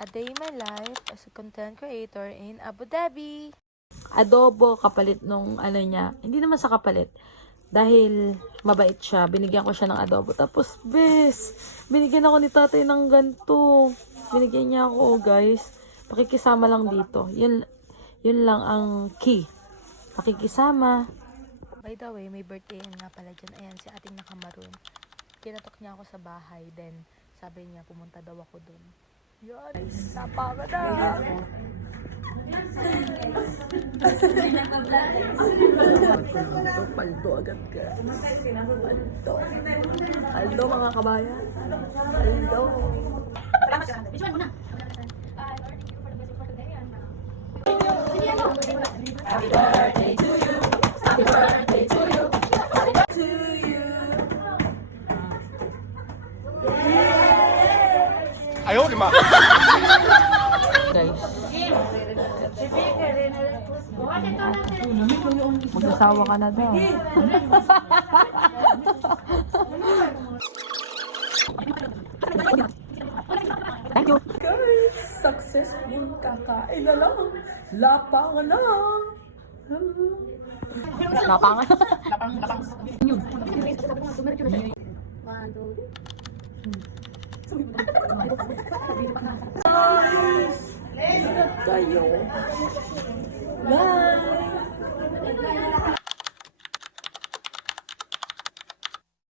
A day in my life as a content creator in Abu Dhabi. Adobo kapalit nung ano niya. Hindi naman sa kapalit. Dahil mabait siya, binigyan ko siya ng adobo. Tapos, binigyan ako ni tatay ng ganito. Binigyan niya ako, guys. Pakikisama lang dito. Yun lang ang key. Pakikisama. By the way, may birthday nga pala dyan. Ayan, si ating nakamaroon. Kinatok niya ako sa bahay. Then, sabi niya, pumunta daw ako dun. Yan, napaka na! Paldo agad ka. Paldo. Paldo mga kabayan. Paldo. Salamat ka. Visual muna. Happy birthday to you. Happy birthday to you. To you. Ayaw, lima. Guys. Mag-asawa ka na daw. Thank you. Guys, successful kakain na lang. Lapangan na. Lapangan. Guys, ingat kayo. Bye.